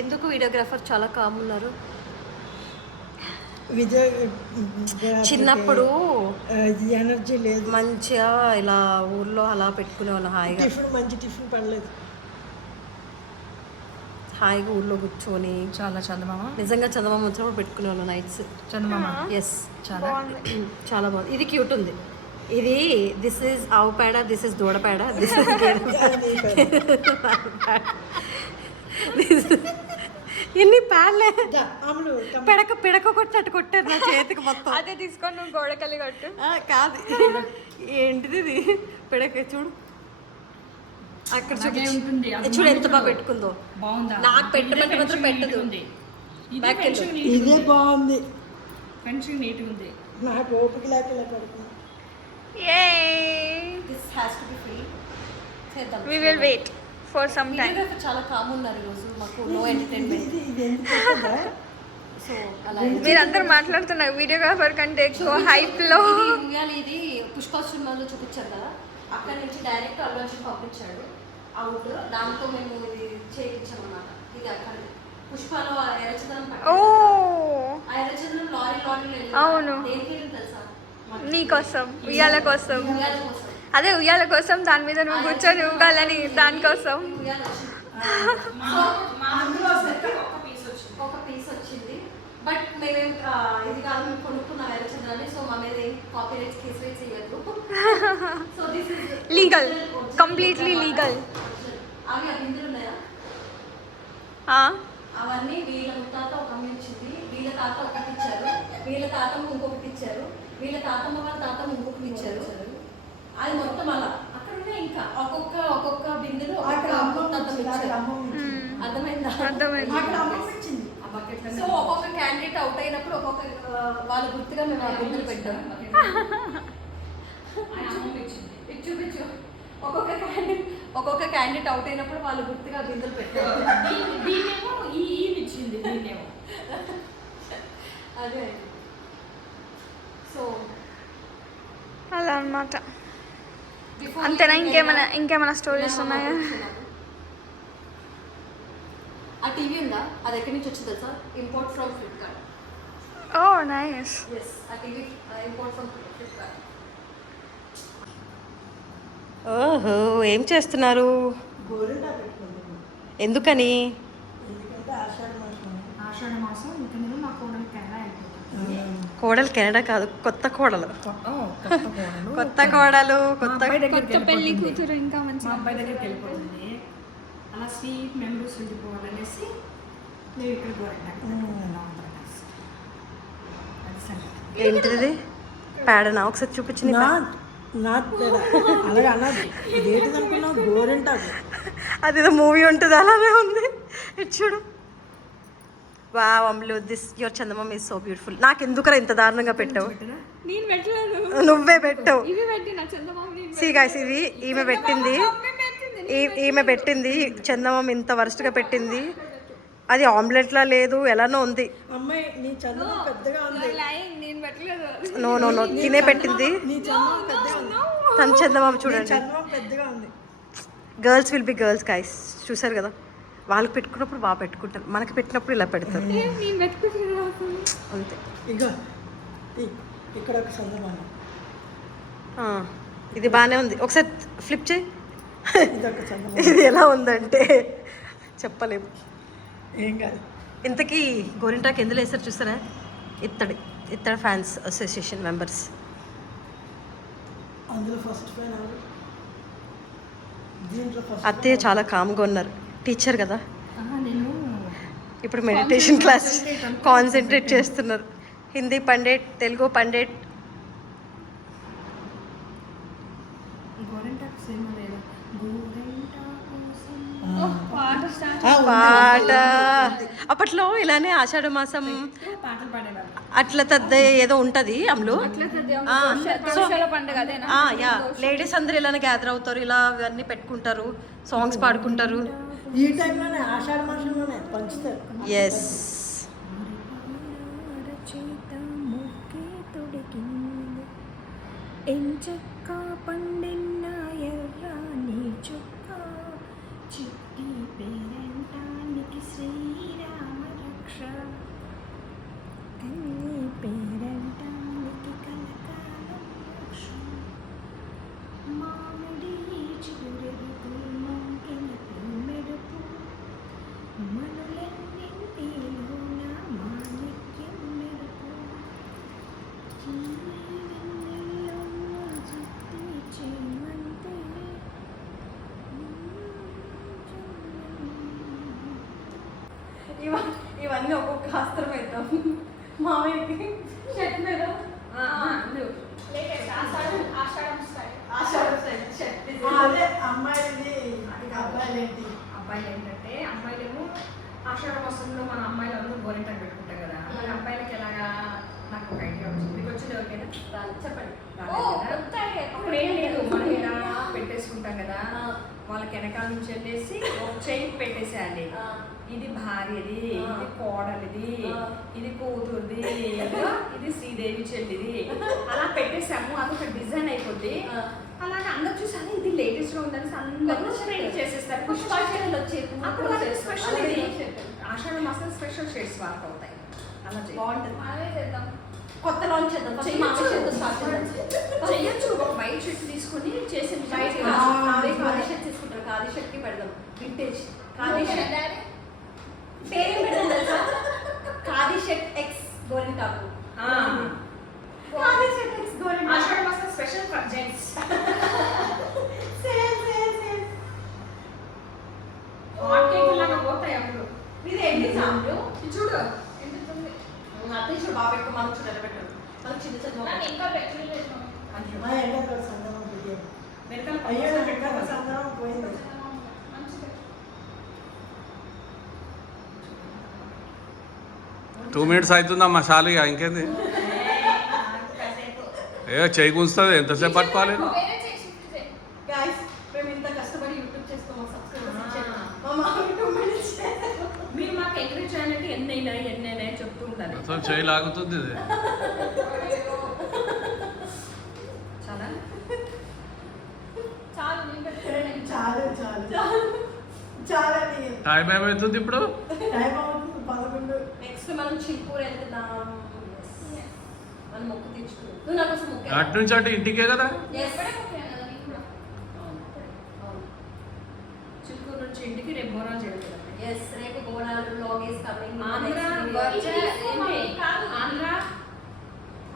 ఎందుకు వీడియోగ్రాఫర్ చాలా కామ్ ఉన్నారు? విజయ్ చిన్నప్పుడు ఎనర్జీ లేదు, మంచిగా ఇలా ఊర్లో అలా పెట్టుకునే వాళ్ళు హాయిగా. మంచి టిఫిన్ పడలేదు, హాయిగా ఊర్లో కూర్చొని చాలా చందమామ, నిజంగా చందమామ వచ్చినప్పుడు పెట్టుకునే వాళ్ళు నైట్స్. చందమామ ఎస్, చాలా చాలా బాగుంది. ఇది క్యూట్ ఉంది. ఇది దిస్ ఈజ్ ఆవు పేడ, దిస్ ఇస్ దూడ పేడ, దిస్ ఇస్ ఎన్ని ప్యాడ్లే పిడక పిడక కొట్టట్టు కొట్టారు నా చేతికి మొత్తం. అదే తీసుకొని నువ్వు గోడకల్లి కట్టు. కాదు, ఏంటిది ఇది? పిడక చూడు అక్కడ ఉంటుంది. చూడు ఎంత బాగా పెట్టుకుందో. బాగుందా? నాకు పెట్టమంటే మాత్రం పెట్టదు. ఇదే బాగుంది, ఫెన్సింగ్ నీట్ ఉంది. నాకు ఓపిక లేక ఇలా పడుతుంది. This has to be free. చేద్దాం. We will wait for some time. Videographer చాలా కామ్ ఉన్నారు ఈరోజు, మాకు నో ఎంటర్టైన్మెంట్. సో అలా మీరందరూ మాట్లాడుతున్నారు వీడియోగ్రాఫర్ కంటే ఎక్కువ హైప్ లో. ఇది పుష్ప సినిమాలో చూపించారు కదా, అక్కడ నుంచి డైరెక్ట్ అల్లు అర్జున్ పంపించాడు అవుట్. దాంతో మేము ఇది చేయించాం అన్నమాట. ఇది అక్కడ పుష్పలో ఎర్రచందనం ఓ ఆ ఎర్రచందనం లారీ అవును. దేనికి తెలుసా? నీకోసం, ఉయ్యాల కోసం. ఉయ్యాల కోసం. అదే ఉయ్యాల కోసం, దాని మీద నువ్వు కూర్చొని ఊగాలని దానికోసం. ఉయ్యాల వచ్చింది. ఒక పీస్ వచ్చింది. బట్ మేమేం ఇది కాదు, మేము కొనుక్కున్నాం ఎర్రచంద్రాన్ని. సో మా మీద ఏం కాపీరైట్స్ కేసు వేసి చేయదు. So this is legal, completely legal. అవి బిందులు ఉన్నాయా? అవన్నీ వీళ్ళ ముత్తాత ఒక అమ్మ ఇచ్చింది, వీళ్ళ తాత ఒకటి ఇచ్చారు, వీళ్ళ తాతమ్మ ఇంకొకటి ఇచ్చారు, వీళ్ళ తాతమ్మ వాళ్ళ తాతమ్మ ఇంకొకటి ఇచ్చారు. అది మొత్తం అలా అక్కడ ఉన్నాయి. ఇంకా ఒక్కొక్క బిందెలు అర్థమైందా? సో ఒక్కొక్క క్యాండిడేట్ అవుట్ అయినప్పుడు ఒక్కొక్క వాళ్ళ గుర్తుగా మేము ఆ బిందెలు పెట్టాము. చూపించు. ఒక్కొక్క క్యాండిడేట్ అవుట్ అయినప్పుడు వాళ్ళు గుర్తుగా బిందెలు పెట్టారు. అదే. సో అలా అన్నమాట. అంతేనా? ఇంకేమైనా స్టోరీస్ ఉన్నాయా? ఆ టీవీ ఉందా? అది ఎక్కడి నుంచి వచ్చింది తెలుసా? Import from Flipkart. Oh nice. Yes, ఆ టీవీ ఇంపోర్ట్ ఫ్రమ్ ఫ్లిప్కార్ట్. ఓహో, ఏం చేస్తున్నారు? గోరింటా పెట్టుకుంటాను. ఎందుకని? ఎందుకంటే ఆషాఢ మాసం ఇంకా నేను మా కోడలు కెనడా అయిపోతుంది. కోడలు కెనడా కాదు, కొత్త కోడలు. కొత్త కోడలు, కొత్త పెళ్లి కూతురు ఇంకా మంచి. మా అబ్బాయి దగ్గరికి వెళ్ళిపోతుంది. అలా స్వీట్ మెమరీస్ ఉండిపోవాలనేసి నేను ఇక్కడ గోరింటా. ఏంటిది? పేడనా? ఒకసారి చూపించింది. అలాగే అన్నది ఇదేంటిది అనుకున్నావు? గోరింటా. అదేదో మూవీ ఉంటుంది, అలానే ఉంది. ఇటు చూడు. Wow Ammulu, this your Chandamama is so beautiful. నాకు ఎందుకురా ఇంత దారుణంగా పెట్టావు? నేను పెట్టలేదు, నువ్వే పెట్టావు. ఇవి పెట్టిన చందమామ. సీ గాయ్స్, ఇది ఈమె పెట్టింది. ఈమె పెట్టింది చందమామ ఇంత వరస్ట్గా పెట్టింది. అది ఆమ్లెట్లా లేదు, ఎలానో ఉంది. అమ్మాయి నీ చందమామ పెద్దగా ఉంది. నేను పెట్టలేదు. నో నో నో, తినే పెట్టింది. నీ చందమామ పెద్దగా ఉంది. తన చందమామ చూడండి. చందమామ పెద్దగా ఉంది. Girls will be girls guys. చూసారు కదా, వాళ్ళకి పెట్టుకున్నప్పుడు బాగా పెట్టుకుంటారు, మనకి పెట్టినప్పుడు ఇలా పెడతారు. నేను పెట్టుకుంటున్నా అంతే. ఇగో ఇక్కడ ఒక చందమామ. ఇది బాగానే ఉంది. ఒకసారి ఫ్లిప్ చేయి. ఇదొక చందమామ. ఇది ఎలా ఉందంటే చెప్పలేము. ఏం కాదు. ఇంతకీ గోరింటాకి ఎందులో వేస్తారు చూస్తారా? ఇత్తడి ఫ్యాన్స్ అసోసియేషన్ మెంబర్స్. అందులో ఫస్ట్ ఫ్యాన్ ఎవరు? దీంట్లో ఫస్ట్ అత్తయ్య చాలా కామ్గా ఉన్నారు, టీచర్ కదా. నేను ఇప్పుడు మెడిటేషన్ క్లాస్ కాన్సన్ట్రేట్ చేస్తున్నారు. హిందీ పండిట్, తెలుగు పండిట్. గోరింటాకు సినిమా లేదా? పాట అప్పట్లో ఇలానే ఆషాఢ మాసం పాటలు పాడేవాళ్ళు. అట్లా తద్ద ఏదో ఉంటది అమ్ములు. పండుగ అదేనా? యా, లేడీస్ అందరు ఇలానే గ్యాదర్ అవుతారు, ఇలా ఇవన్నీ పెట్టుకుంటారు, సాంగ్స్ పాడుకుంటారు. ఈ టైంలోనే ఆషాఢ మాసంలోనే పంచుతారు. ఎస్. ఎంచక్క పండిన ఎర్రాని చుక్క చిట్టి పేరంటానికి శ్రీ మనులెన్నింటిలోన మాణిక్యం మెరుపు, చిన్నెన్నెల్లో చుట్టి చేమంతే. ఇవన్నీ ఒక్కొక్క శాస్త్రం వేద్దాం మామయ్యకి షర్ట్ మీద ఆషాఢం స్టైల్ షర్ట్ అదే అమ్మాయిది అబ్బాయిలు ఏంటి అబ్బాయిలు ఏంటంటే అమ్మాయిలేమో ఆషాఢ మాసంలో మన అమ్మాయిలు అందరూ గోరింటాకు పెట్టుకుంటారు కదా, మరి అబ్బాయిలకి ఎలాగా నాకు ఒక ఐడియా వచ్చింది. మీకు వచ్చింది ఎవరికైనా? చెప్పండి. అప్పుడు ఏం లేదు, మనం ఇలా పెట్టేసుకుంటాం కదా, వాళ్ళకి వెనకాల నుంచి వెళ్ళేసి ఒక చైన్ పెట్టేసేయాలి. ఇది భార్యది, ఇది కోడలిది, ఇది కూతురుది, ఇది శ్రీదేవి చెల్లిది, అలా పెట్టేసాము. అదొక డిజైన్ అయిపోద్ది. అలాగే అందరు చూసాను ఇది లేటెస్ట్ గా ఉందని అందరూ ట్రెండ్ చేసేస్తారు. పుష్పాచరణలు వచ్చేది అప్పుడు స్పెషల్ ఇది ఆషాఢ మాసం స్పెషల్ షేడ్స్ వర్క్ అవుతాయి. అలా బాగుంటుంది. అదే చేద్దాం. కొత్త లాంచ్ చేద్దాం. చెయ్యొచ్చు. ఒక వైట్ షర్ట్ తీసుకొని చేసి ఖాదీ షర్ట్ తీసుకుంటారు. ఖాదీ షర్ట్ కి పెడదాం. వింటేజ్ ఖాదీ షర్ట్ పేరు పెడదాం తెలుసా? ఖాదీ షర్ట్ ఎక్స్ గోరింటాకు. ఖాదీ షర్ట్ ఎక్స్ గోరింటాకు. ఆషాఢ మాసం special for gents. Hot cake లాగా పోతాయి అప్పుడు. ఇది ఏంటి సాంబ్లు? ఇది చూడు అతను చూడు బాగా పెట్టుకో. మనకు చూడాలి పెట్టారు. మనకు చిన్న చిన్న ఇంకా పెట్టలేదు. మా ఎండలో సందనం పెట్టారు వెనకాల అయ్యో ఎండలో సందనం పోయింది. మంచిగా 2 minutes అవుతుందమ్మా షాలిగా ఇంకేంది ఏ చేయి గుంస్తుంది ఎంతసేపు పట్టుకోవాలి వేరే చేసి ఇస్తే. గైస్ మేము ఇంత కష్టపడి యూట్యూబ్ చేస్తాం. సబ్స్క్రైబర్స్ ఇచ్చారు. మా మామ 2 minutes మీరు మాకు ఎంకరేజ్ చేయాలంటే ఎన్నైనా చెప్తూ ఉండాలి. అసలు చేయి లాగుతుంది ఇది చాలా చాలు ఇంకా చూడండి. చాలు చాలు చాలా టైం ఏమవుతుంది ఇప్పుడు టైం అవుతుంది 11. నెక్స్ట్ మనం చిల్పూర్ వెళ్తున్నాం. మనం మొక్కు తీర్చుకున్నాం. నువ్వు నా కోసం మొక్కు. అటు నుంచి అటు ఇంటికే కదా ఎప్పుడే కొట్టాను కదా నీకు కూడా. చిలుకూరు నుంచి ఇంటికి రేపు బోనాలు జరుగుతుంది. ఎస్ రేపు Bonalu vlog is coming. Andhra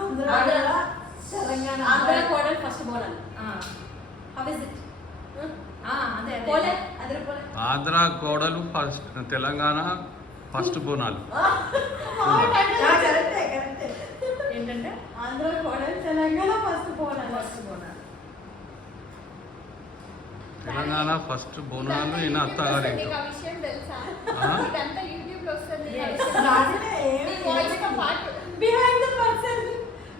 Andhra Telangana Andhra కోడల్ ఫస్ట్ బోనాలు. ఆ, హౌ ఇస్ ఇట్? అదే పోలే అదే పోలే. ఆంధ్ర కోడలు ఫస్ట్, తెలంగాణ ఫస్ట్ బోనాలు కరెక్టే కరెక్టే ఏంటంటే ఆంధ్ర కోడల్ Telangana first Bonalu. First Bonalu. Telangana first Bonalu ఈయన అత్తగారి నీకు ఆ విషయం తెలుసా? ఆ? ఇదంతా యూట్యూబ్ లో వస్తుంది. Yes. రాజనే ఏం నీ వాయిస్ తో పాటు. Behind the person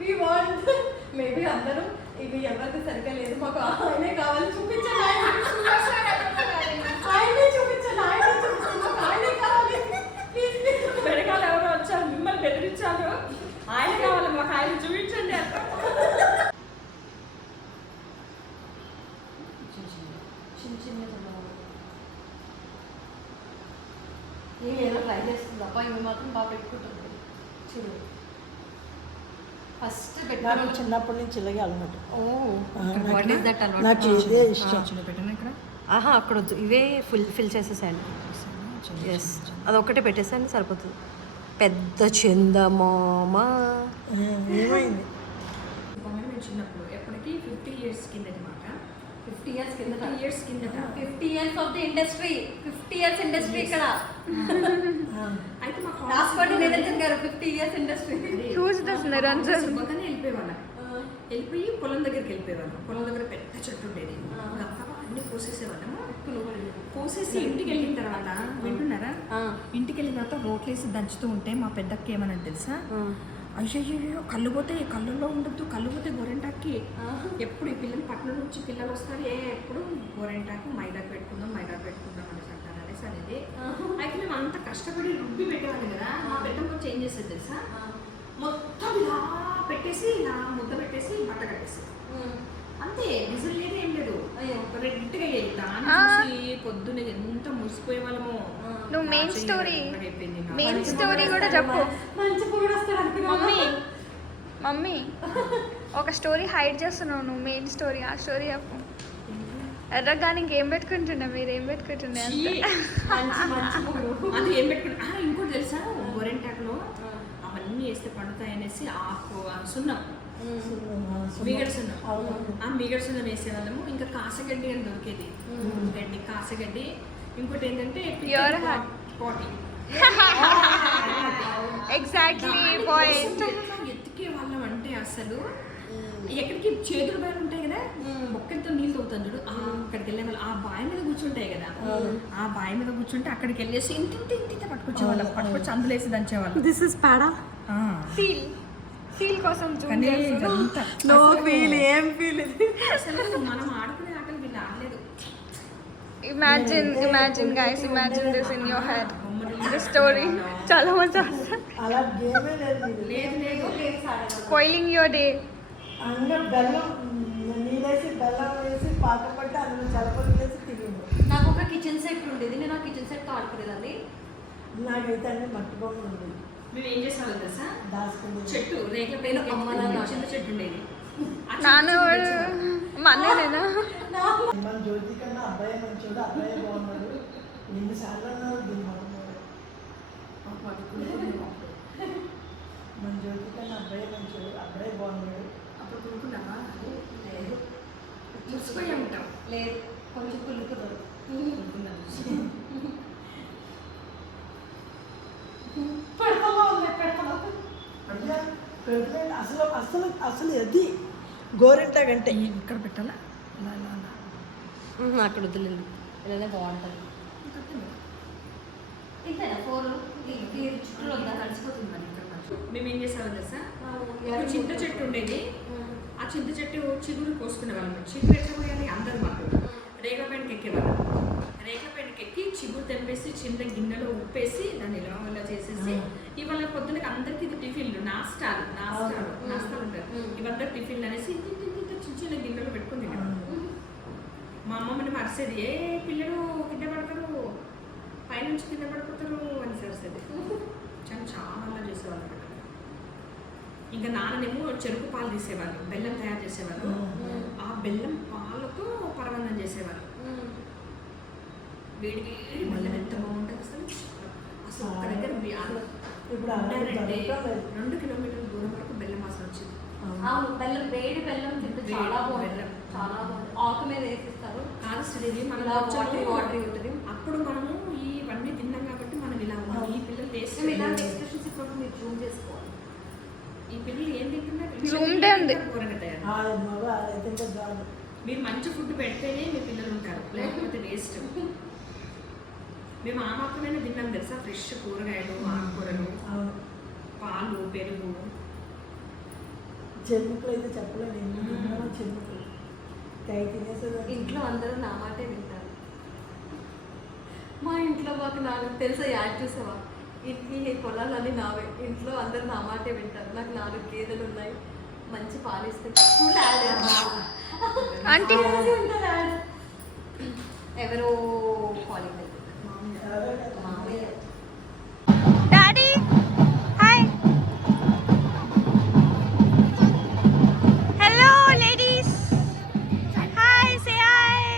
we want. Maybe అందరూ ఇవి ఎవరికి సరిగ్గా లేదు, మాకు ఆయనే కావాలి. చూపించండి ఆయనే చూపించండి మాకు ఆయనే కావాలి. ప్లీజ్ వెనకాల ఎవరో వచ్చారు మిమ్మల్ని బెదిరించారు. ఆయన కావాలి మాకు, ఆయన చూపించండి అంట. చిన్న చిన్న నేను ఏదో ట్రై చేస్తుంది అబ్బా. ఇవి మాత్రం బాగా పెట్టుకుంటుంది. చూడు ఫస్ట్ నాకు పెట్టాను. చిన్నప్పటి నుంచి ఇలాగే అలవాటు What is that అలవాటు? నాకు ఇదే ఇష్టం పెట్టాను ఇక్కడ. ఆహా అక్కడ వద్దు, ఇవే ఫిల్ చేసేసాయండి. ఎస్ అదొక్కటే పెట్టేసాయండి సరిపోతుంది. పెద్ద చందమామ. ఏమైంది నేను చిన్నప్పుడు ఎప్పటికీ 50 years కిందటి మాట. 50 years కిందట. 50 years కిందట 50 years of the industry. 50 years industry ఇక్కడ. అయితే మాకు రాసుకోండి నిరంజన్ గారు. 50 years industry. Who's this Niranjan? పొద్దున్నే వెళ్ళిపోయేవాళ్ళం. వెళ్ళిపోయి పొలం దగ్గరికి వెళ్ళిపోయేవాళ్ళం. పొలం దగ్గర పెద్ద చెట్టు ఉండేది. అదంతా అన్ని కోసేసేవాళ్ళము. కోసేసి ఇంటికి వెళ్ళిన తర్వాత వింటున్నారా, ఇంటికి వెళ్ళిన తర్వాత రోట్లేసి దంచుతూ ఉంటే మా పెద్దక్క ఏమన్నది తెలుసా, అయ్యో కళ్ళు పోతే కళ్ళల్లో ఉండొద్దు, కళ్ళు పోతే గోరెంటాకి. ఎప్పుడు ఈ పిల్లలు పట్టణం నుంచి పిల్లలు వస్తారు, ఎప్పుడు గోరెంటాకు మైదాకు పెట్టుకుందాం అనేసి అంటారు అనేసి అనేది. అయితే మేము అంత కష్టపడి రుబ్బి పెట్టేవాళ్ళం కదా. మా పెద్దమ్మ చేంజ్ చేసేది తెలుసా, మొత్తం ఇలా పెట్టేసి ఇలా ముద్ద పెట్టేసి బట్ట కట్టేసి అంతే. విజిల్ లేదు ఏం లేదు. అయ్యో. రెడ్గా అయ్యేది. దాన్ని ఆ. చూసి పొద్దున్నే ఎంత మురిసిపోయే వాళ్ళము. నువ్వు మెయిన్ స్టోరీ కూడా చెప్పు. మంచి పొగడు వస్తాడు మమ్మీ మమ్మీ ఒక స్టోరీ హైడ్ చేస్తున్నావు నువ్వు. మెయిన్ స్టోరీ, ఆ స్టోరీ చెప్పు. ఎర్రగాని ఇంకేం పెట్టుకుంటున్నా మీరు ఏం పెట్టుకుంటున్నా ఛీ! అది ఏం పెట్టుకుంటా ఇంకోటి తెలుసా గోరెంటాకులో అవన్నీ వేస్తే పండుతాయి అనేసి ఆకు సున్నం మీగడ సున్నం ఆ మీగడ సున్నం వేసేవాళ్ళము ఇంకా కాసగడ్డి అని దొరికేది గడ్డి కాసగడ్డి ఇంకోటి ఏంటంటే Your heart. పోటీ ఎగ్జాక్ట్లీ పాయింట్. ఎత్తికే వాళ్ళం అంటే అసలు ఎక్కడికి చేతులు బాగా ఉంటాయి కదా మొక్కలతో నీళ్ళు తోగుతాను చూడు అక్కడికి వెళ్ళే వాళ్ళు ఆ బావి మీద కూర్చుంటాయి కదా ఆ బావి మీద కూర్చుంటే అక్కడికి వెళ్ళేసి ఇంత పట్టుకొచ్చేవాళ్ళం పట్టుకొచ్చి అందులో వేసి దంచేవాళ్ళం దిస్ ఇస్ పాడా. ఫీల్ ఫీల్ కోసం కానీ చూడండి. ఇదంతా నో ఫీల్, ఏం ఫీల్ ఇది. అసలు మనం ఆడుకునే ఆటలు వీళ్ళు ఆడలేదు Imagine guys, imagine this in your head. The story. చాలా మంది అలా గేమే లేదు ఇది. లేదు లేదు spoiling your day. అందులో బెల్లం నీళ్ళేసి బెల్లం వేసి పాక పట్టి అందులో చలపలు వేసి తిరిగిండు. నాకు ఒక కిచెన్ సెట్ ఉండేది, నేను ఆ కిచెన్ సెట్ ఆడుకునేదాన్ని. నాకైతే అన్ని మట్టి బొమ్మలు ఉండేది మేము ఏం చేసేవాళ్ళం తెలుసా దాచుకునేది. చెట్టు రేట్ల పైన అమ్మ నాన్న. చిన్న చెట్టు ఉండేది ఆ చిన్న నాన్న చెట్టు వాడు తెచ్చేవాళ్ళం. మన్నేనా మన జ్యోతి కన్నా అబ్బాయి మంచోడు, అబ్బాయి బాగున్నాడు. ఎన్నిసార్లు అన్నారు దీన్ని బాగున్నాడు. మన జ్యోతి కన్నా అబ్బాయి మంచోడు, అబ్బాయి బాగున్నాడు. అప్పుడు కొనుక్కున్నావా లేదు ముసిపోయి ఉంటాం లేదు, కొంచెం కులుకుతుంది. పెడతలో ఉంది, పెడతలో. అయ్యా పెడతాడు. అసలు అసలు అసలు అది గోరింటాకంటే ఇక్కడ పెట్టాలా ఇలా ఇలా ఇలా. అక్కడ వదిలేదు, ఇలా బాగుంటుంది. ఇంతేనా 4 చుట్టూ వద్దా? కలిసిపోతుంది మరి ఇక్కడ మనకి. మేము ఏం చేసేవాళ్ళం తెలుసా ఒక చింత చెట్టు ఉండేది ఆ చింత చెట్టు చిగురు కోసుకునే వాళ్ళం చిగురు ఎట్లా పోయాలి అందరు మాకు రేగల పెండకి ఎక్కేవాళ్ళం రేగల పెండకి ఎక్కి చిగురు తెంపేసి చిన్న గిన్నెలో ఉప్పేసి దాన్ని ఇలా ఇలా చేసేసి ఇవాళ పొద్దునకి అందరికి ఇది టిఫిన్లు నాస్తాలు ఉంటారు ఇవంతా టిఫిన్లు అనేసి ఇంత ఇంత ఇంత చిన్న చిన్న గిన్నెలో పెట్టుకుని తినేవాళ్ళం. మా అమ్మమ్మని మరిసేది ఏ పిల్లలు కింద పడతారు పైనుంచి కింద పడిపోతారు అని సరిసేది చాలా చేసేవాళ్ళు అన్నమాట. ఇంకా నాన్ననేమో చెరుకు పాలు తీసేవాళ్ళు బెల్లం తయారు చేసేవాళ్ళు ఆ బెల్లం పాలతో పరమాన్నం చేసేవాళ్ళు వేడి వేడి బెల్లం ఎంత బాగుంటుంది అసలు అసలు ఒక దగ్గర ఇప్పుడు అలాంటి ఉన్నారంటే దొరకలేదు. 2 కిలోమీటర్ల దూరం వరకు బెల్లం వాసన వచ్చింది. అవును, బెల్లం వేడి బెల్లం తింటే చాలా వేడి బాగుంటుంది, బెల్లం. చాలా బాగుంటుంది. ఆకు మీద వేసిస్తారు, కాదు శ్రీదేవి మనం ఇలా కొంచెము వాటరీ ఉంటుంది. అప్పుడు మనము ఇవన్నీ తిన్నాం కాబట్టి మనం ఇలా ఉన్నాం ఈ పిల్లలు టేస్ట్ మేము ఇలాంటి ఎక్స్ప్రెషన్స్ ఇప్పుడు మీరు జూమ్ చేసుకోవాలి. ఈ పిల్లలు ఏం తింటున్నారు Zoomed ఏ ఉంది. ఘోరంగా తయారు. ఆ మగ అదైతే ఇంకా చాలు. మీరు మంచి ఫుడ్ పెడితేనే మీ పిల్లలు ఉంటారు లేకపోతే వేస్ట్. మేము ఆ మాత్రమే తిన్నాం తెలుసా ఫ్రెష్ కూరగాయలు ఆకుకూరలు అవును. పాలు పెరుగు చెరుకులు అయితే చెప్పలేదు, ఎన్ని తిన్నామో చెరుకులు కై తినేసేది. ఇంట్లో అందరూ నా మాటే వింటారు. మా ఇంట్లో మాకు నాకు తెలుసా యాడ్ చూసావా, ఈ పొలాలన్నీ నావే, ఇంట్లో అందరూ నా మాటే వింటారు. నాకు 4 గేదెలు ఉన్నాయి, మంచి పాలు ఇస్తాయి. చూడు యాడ్ ఆంటీ ఉంటుంది యాడ్. ఎవరో కాలింగ్ మామయ్య. Daddy hi hello ladies hi say hi.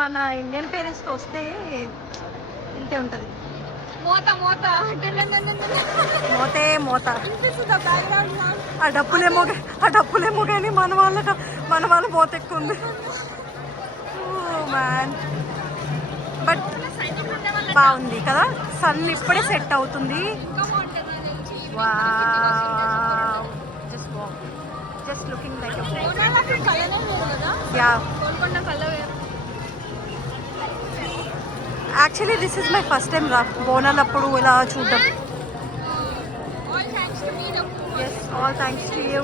మన ఇండియన్ పేరెంట్స్తో వస్తే ఇంతే ఉంటుంది. మోత మోత మోతే మోత. అనిపిస్తుందా బ్యాక్గ్రౌండ్ ఆ డప్పులేమో కానీ మన వాళ్ళ మోత ఎక్కువ ఉంది. మ్యాన్ బట్ బాగుంది కదా. సన్ ఇప్పుడే సెట్ అవుతుంది. Wow, just looking like yeah. Actually this is my first time రా బోనాలు అప్పుడు ఇలా చూడడం. All thanks to me, the yes, all thanks to you.